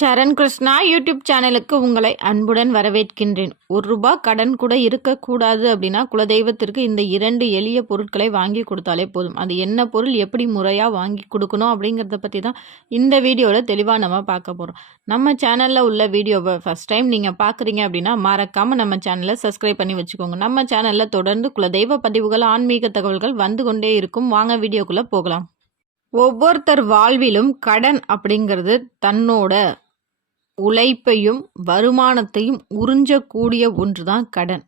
சரண் Krishna YouTube சேனலுக்கு உங்களை அன்புடன் வரவேற்கின்றேன். ஒரு ரூபா கடன் கூட இருக்கக்கூடாது அப்படின்னா குலதெய்வத்திற்கு இந்த இரண்டு எளிய பொருட்களை வாங்கி கொடுத்தாலே போதும். அது என்ன பொருள் எப்படி முறையாக வாங்கி கொடுக்கணும் அப்படிங்கிறத பற்றி தான் இந்த வீடியோவில் தெளிவாக நம்ம பார்க்க போகிறோம் நம்ம சேனலில் உள்ள வீடியோவை ஃபஸ்ட் டைம் நீங்கள் பார்க்குறீங்க அப்படின்னா மறக்காமல் நம்ம சேனலை சப்ஸ்கிரைப் பண்ணி வச்சுக்கோங்க. நம்ம சேனலில் தொடர்ந்து குலதெய்வ பதிவுகள் ஆன்மீக தகவல்கள் வந்து கொண்டே இருக்கும். வாங்க வீடியோக்குள்ளே போகலாம். ஒவ்வொருத்தர் வாழ்விலும் கடன் அப்படிங்கிறது தன்னோட உழைப்பையும் வருமானத்தையும் உறிஞ்சக்கூடிய ஒன்று தான் கடன்.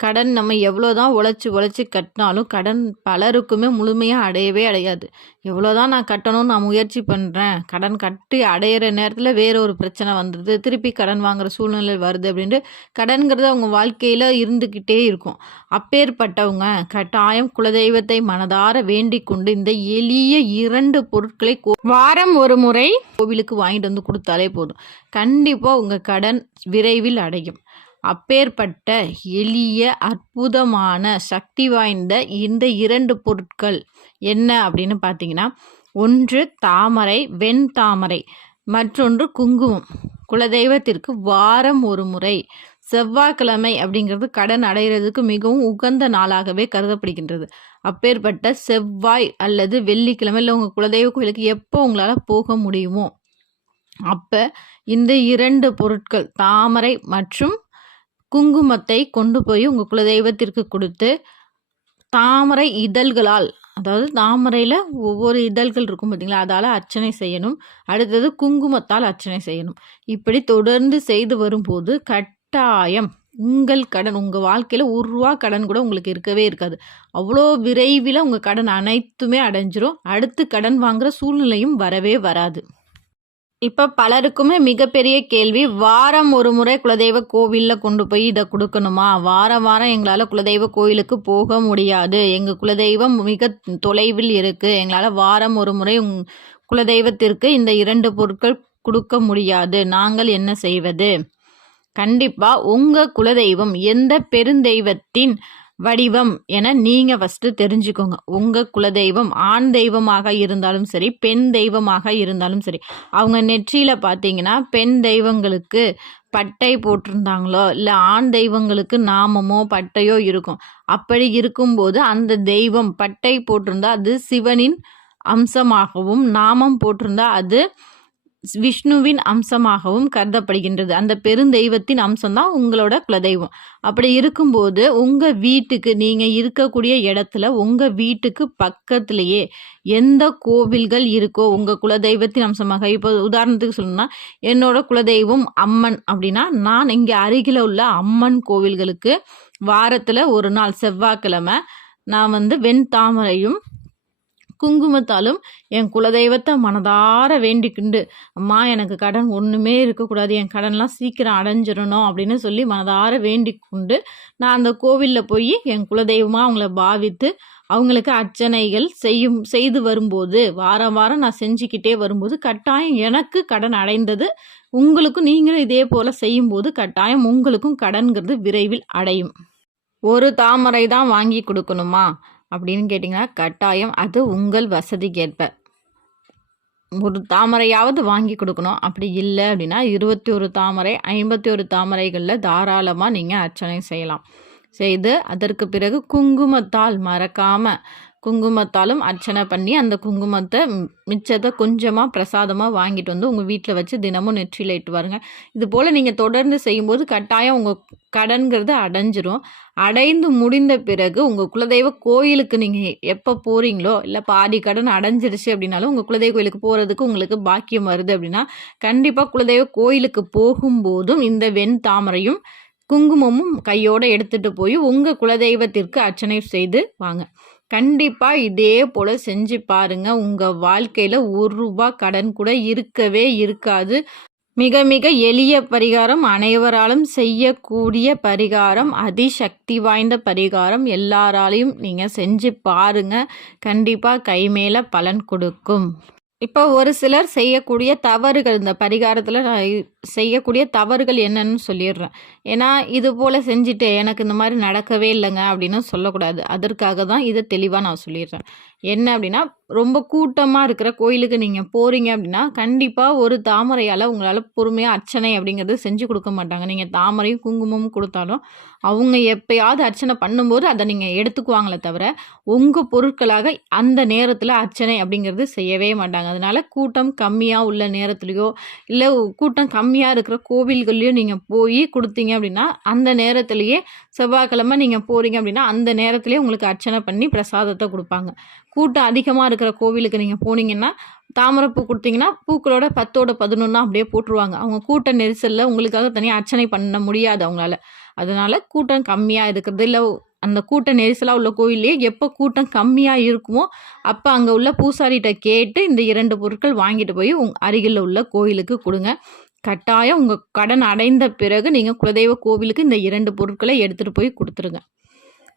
கடன் நம்ம எவ்வளோ தான் உழைச்சி உழைச்சி கட்டினாலும் கடன் பலருக்குமே முழுமையாக அடையவே அடையாது. எவ்வளோ தான் நான் கட்டணும்னு நான் முயற்சி பண்ணுறேன் கடன் கட்டி அடையிற நேரத்தில் வேற ஒரு பிரச்சனை வந்துடுது திருப்பி கடன் வாங்குற சூழ்நிலை வருது அப்படின்ட்டு கடன்கிறது அவங்க வாழ்க்கையில் இருந்துக்கிட்டே இருக்கும். அப்பேற்பட்டவங்க கட்டாயம் குலதெய்வத்தை மனதார வேண்டிக் கொண்டு இந்த எளிய இரண்டு பொருட்களை வாரம் ஒரு முறை கோவிலுக்கு வாங்கிட்டு வந்து கொடுத்தாலே போதும். கண்டிப்பாக உங்கள் கடன் விரைவில் அடையும். அப்பேற்பட்ட எளிய அற்புதமான சக்தி வாய்ந்த இந்த இரண்டு பொருட்கள் என்ன அப்படின்னு பார்த்தீங்கன்னா ஒன்று தாமரை வெண் தாமரை மற்றொன்று குங்குமம். குலதெய்வத்திற்கு வாரம் ஒரு முறை செவ்வாய்க்கிழமை அப்படிங்கிறது கடன் அடைகிறதுக்கு மிகவும் உகந்த நாளாகவே கருதப்படுகின்றது. அப்பேற்பட்ட செவ்வாய் அல்லது வெள்ளிக்கிழமை இல்லை உங்கள் குலதெய்வ கோயிலுக்கு எப்போ உங்களால் போக முடியுமோ அப்போ இந்த இரண்டு பொருட்கள் தாமரை மற்றும் குங்குமத்தை கொண்டு போய் உங்கள் குலதெய்வத்திற்கு கொடுத்து தாமரை இதழ்களால் அதாவது தாமரையில் ஒவ்வொரு இதழ்கள் இருக்கும் பார்த்தீங்களா அதால் அர்ச்சனை செய்யணும். அடுத்தது குங்குமத்தால் அர்ச்சனை செய்யணும். இப்படி தொடர்ந்து செய்து வரும்போது கட்டாயம் உங்கள் கடன் உங்கள் வாழ்க்கையில் ஒரு ரூபா கடன் கூட உங்களுக்கு இருக்கவே இருக்காது. அவ்வளோ விரைவில் உங்கள் கடன் அனைத்துமே அடைஞ்சிரும். அடுத்து கடன் வாங்குகிற சூழ்நிலையும் வரவே வராது. இப்போ பலருக்குமே மிகப்பெரிய கேள்வி வாரம் ஒரு முறை குலதெய்வ கோவிலில் கொண்டு போய் இதை கொடுக்கணுமா? வாரம் வாரம் எங்களால் குலதெய்வ கோவிலுக்கு போக முடியாது. எங்கள் குலதெய்வம் மிக தொலைவில் இருக்குது எங்களால் வாரம் ஒரு முறை குலதெய்வத்திற்கு இந்த இரண்டு பொருட்கள் கொடுக்க முடியாது. நாங்கள் என்ன செய்வது? கண்டிப்பாக உங்கள் குலதெய்வம் எந்த பெருந்தெய்வத்தின் வடிவம் என நீங்கள் ஃபஸ்ட்டு தெரிஞ்சுக்கோங்க. உங்கள் குலதெய்வம் ஆண் தெய்வமாக இருந்தாலும் சரி பெண் தெய்வமாக இருந்தாலும் சரி அவங்க நெற்றியில் பார்த்தீங்கன்னா பெண் தெய்வங்களுக்கு பட்டை போட்டிருந்தாங்களோ இல்லை ஆண் தெய்வங்களுக்கு நாமமோ பட்டையோ இருக்கும். அப்படி இருக்கும்போது அந்த தெய்வம் பட்டை போட்டிருந்தா அது சிவனின் அம்சமாகவும் நாமம் போட்டிருந்தா அது விஷ்ணுவின் அம்சமாகவும் கருதப்படுகின்றது. அந்த பெருந்தெய்வத்தின் அம்சம்தான் உங்களோட குலதெய்வம். அப்படி இருக்கும்போது உங்கள் வீட்டுக்கு நீங்கள் இருக்கக்கூடிய இடத்துல உங்கள் வீட்டுக்கு பக்கத்துலேயே எந்த கோவில்கள் இருக்கோ உங்கள் குலதெய்வத்தின் அம்சமாக இப்போ உதாரணத்துக்கு சொல்லணும்னா என்னோட குலதெய்வம் அம்மன் அப்படின்னா நான் இங்கே அருகில் உள்ள அம்மன் கோவில்களுக்கு வாரத்தில் ஒரு நாள் செவ்வாய்க்கிழமை நான் வந்து வெண் தாமரையும் குங்குமத்தாலும் என் குலதெய்வத்தை மனதார வேண்டிக்கிண்டு. அம்மா எனக்கு கடன் ஒன்றுமே இருக்கக்கூடாது. என் கடன்லாம் சீக்கிரம் அடைஞ்சிடணும் அப்படின்னு சொல்லி மனதார வேண்டி கொண்டு நான் அந்த கோவிலில் போய் என் குலதெய்வமாக அவங்கள பாவித்து அவங்களுக்கு அர்ச்சனைகள் செய்யும் செய்து வரும்போது வாரம் வாரம் நான் செஞ்சுக்கிட்டே வரும்போது கட்டாயம் எனக்கு கடன் அடைந்தது. உங்களுக்கும் நீங்களும் இதே போல் செய்யும்போது கட்டாயம் உங்களுக்கும் கடன்கிறது விரைவில் அடையும். ஒரு தாமரை தான் வாங்கி கொடுக்கணுமா? அப்படின்னு கேட்டிங்கன்னா கட்டாயம் அது உங்கள் வசதிக்கேற்ப. ஒரு தாமரையாவது வாங்கி கொடுக்கணும். அப்படி இல்லை அப்படின்னா இருபத்தி ஒரு தாமரை ஐம்பத்தி ஒரு தாமரைகளில் தாராளமாக நீங்கள் அர்ச்சனை செய்யலாம். செய்து அதற்கு பிறகு குங்குமத்தால் மறக்காமல் குங்குமத்தாலும் அர்ச்சனை பண்ணி அந்த குங்குமத்தை மிச்சத்தை கொஞ்சமாக பிரசாதமாக வாங்கிட்டு வந்து உங்கள் வீட்டில் வச்சு தினமும் நெற்றியில் இட்டு வாருங்க இது போல் நீங்கள் தொடர்ந்து செய்யும்போது கட்டாயம் உங்கள் கடன்கிறது அடைஞ்சிரும். அடைந்து முடிந்த பிறகு உங்கள் குலதெய்வ கோயிலுக்கு நீங்கள் எப்போ போகிறீங்களோ இல்லை பாதி கடன் அடைஞ்சிருச்சு அப்படின்னாலும் உங்கள் குலதெய்வ கோயிலுக்கு போகிறதுக்கு உங்களுக்கு பாக்கியம் வருது அப்படின்னா கண்டிப்பாக குலதெய்வ கோயிலுக்கு போகும்போதும் இந்த வெண் தாமரையும் குங்குமமும் கையோடு எடுத்துகிட்டு போய் உங்கள் குலதெய்வத்திற்கு அர்ச்சனை செய்து வாங்க. கண்டிப்பாக இதே போல் செஞ்சு பாருங்கள் உங்கள் வாழ்க்கையில் ஒரு ரூபா கடன் கூட இருக்கவே இருக்காது. மிக மிக எளிய பரிகாரம். அனைவராலும் செய்யக்கூடிய பரிகாரம். அதிசக்தி வாய்ந்த பரிகாரம். எல்லாராலையும் நீங்கள் செஞ்சு பாருங்கள் கண்டிப்பாக கை மேலே பலன் கொடுக்கும். இப்போ ஒரு சிலர் செய்யக்கூடிய தவறுகள் இந்த பரிகாரத்தில் நான் செய்யக்கூடிய தவறுகள் என்னன்னு சொல்லிடுறேன். ஏன்னா இது போல் செஞ்சுட்டு எனக்கு இந்த மாதிரி நடக்கவே இல்லைங்க அப்படின்னு சொல்லக்கூடாது. அதற்காக தான் இதை தெளிவாக நான் சொல்லிடுறேன். என்ன அப்படின்னா ரொம்ப கூட்டமாக இருக்கிற கோயிலுக்கு நீங்கள் போகிறீங்க அப்படின்னா கண்டிப்பாக ஒரு தாமரையால் உங்களால் பொறுமையாக அர்ச்சனை அப்படிங்கிறது செஞ்சு கொடுக்க மாட்டாங்க. நீங்கள் தாமரையும் குங்குமமும் கொடுத்தாலும் அவங்க எப்பயாவது அர்ச்சனை பண்ணும்போது அதை நீங்கள் எடுத்துக்குவாங்களே தவிர உங்கள் பொருட்களாக அந்த நேரத்தில் அர்ச்சனை அப்படிங்கிறது செய்யவே மாட்டாங்க. அதனால் கூட்டம் கம்மியாக உள்ள நேரத்துலையோ இல்லை கூட்டம் கம்மியாக இருக்கிற கோவில்கள்லையோ நீங்கள் போய் கொடுத்தீங்க அப்படின்னா அந்த நேரத்துலையே செவ்வாய்க்கிழமை நீங்கள் போகிறீங்க அப்படின்னா அந்த நேரத்துலேயே உங்களுக்கு அர்ச்சனை பண்ணி பிரசாதத்தை கொடுப்பாங்க. கூட்டம் அதிகமாக இருக்கிற கோவிலுக்கு நீங்கள் போனீங்கன்னா தாமரைப்பூ கொடுத்தீங்கன்னா பூக்களோட பத்தோட பதினொன்னா அப்படியே போட்டுருவாங்க. அவங்க கூட்ட நெரிசலில் உங்களுக்காக தனியாக அர்ச்சனை பண்ண முடியாது அவங்களால. அதனால் கூட்டம் கம்மியாக இருக்கிறது. இல்லை அந்த கூட்ட நெரிசலாக உள்ள கோவில்லையே எப்போ கூட்டம் கம்மியாக இருக்குமோ அப்போ அங்கே உள்ள பூசாரிகிட்ட கேட்டு இந்த இரண்டு பொருட்கள் வாங்கிட்டு போய் உங் அருகில் உள்ள கோயிலுக்கு கொடுங்க. கட்டாயம் உங்கள் கடன் அடைந்த பிறகு நீங்கள் குலதெய்வ கோவிலுக்கு இந்த இரண்டு பொருட்களை எடுத்துகிட்டு போய் கொடுத்துருங்க.